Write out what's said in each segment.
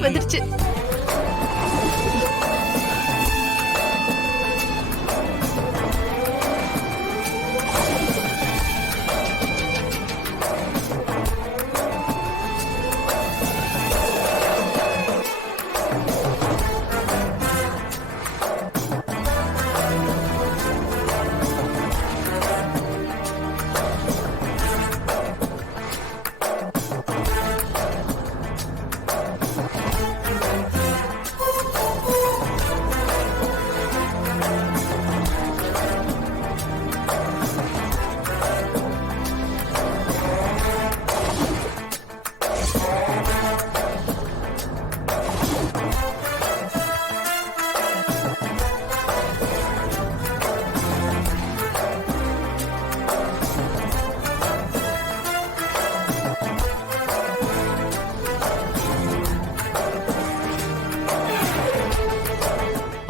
கால் வந்துருச்சு.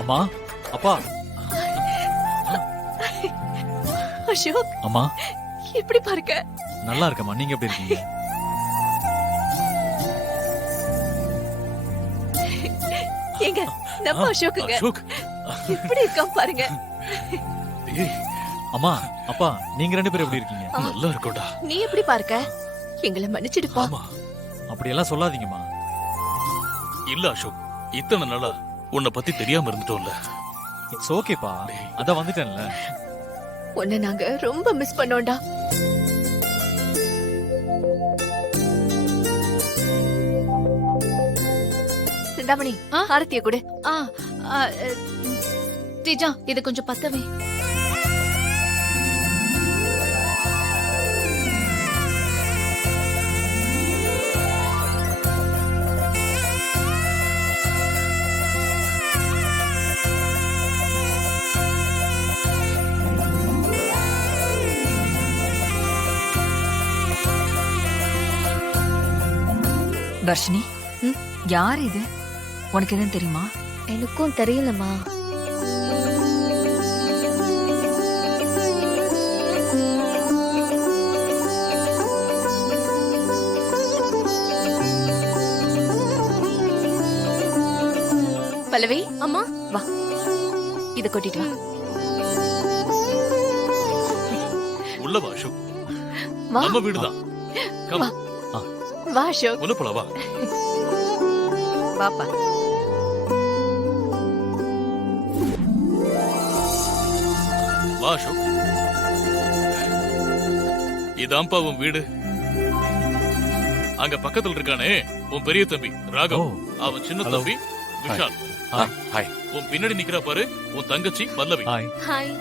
அம்மா, அப்பா. அசோக், அம்மா, எப்படி பாருங்க? நல்லா இருக்கம்மா. நீங்க எப்படி இருக்கீங்க? ஏங்க, நம்ம அசோக்குங்க. அசோக். எப்படி இருக்கான் பாருங்க. ஏய், அம்மா, அப்பா, நீங்க ரெண்டு பேரும் எப்படி இருக்கீங்க? நல்லா இருக்கோடா. நீ எப்படி பாருக்க? எங்களை மன்னிச்சிடுப்பா. ஆமா. அப்படி எல்லாம் சொல்லாதீங்கம்மா. இல்ல அசோக், இத்தனை நாளா உன்னை பத்தி தெரியாம இருந்துட்டோம்ல. இட்ஸ் ஓகேப்பா. அத வந்துட்டேன்ல. உன்னை நாங்க ரொம்ப மிஸ் பண்ணோம்டா. சிந்தாமணி, ஆரத்திய கொடு. தேஜா, இது கொஞ்சம் பத்தவே. வர்ஷினி, யார் இது? உனக்கு எதுவும் தெரியுமா? எனக்கும் தெரியலம்மா. பல்லவி, அம்மா, வா, இத கொட்டிட்டு வா. உள்ள வா அசோக், வா, நம்ம வீடுதான். கம், வா அசோக். உள்ள போல வா. பாப்பா. வா அசோக். இதான்ப்பா உன் வீடு. அங்க பக்கத்துல இருக்கானே உன் பெரிய தம்பி ராகவ், அவன் சின்ன தம்பி விஷால். ஹாய். உன் பின்னாடி நிக்கிறா பாரு உன் தங்கச்சி பல்லவி. ஹாய். ஹாய்.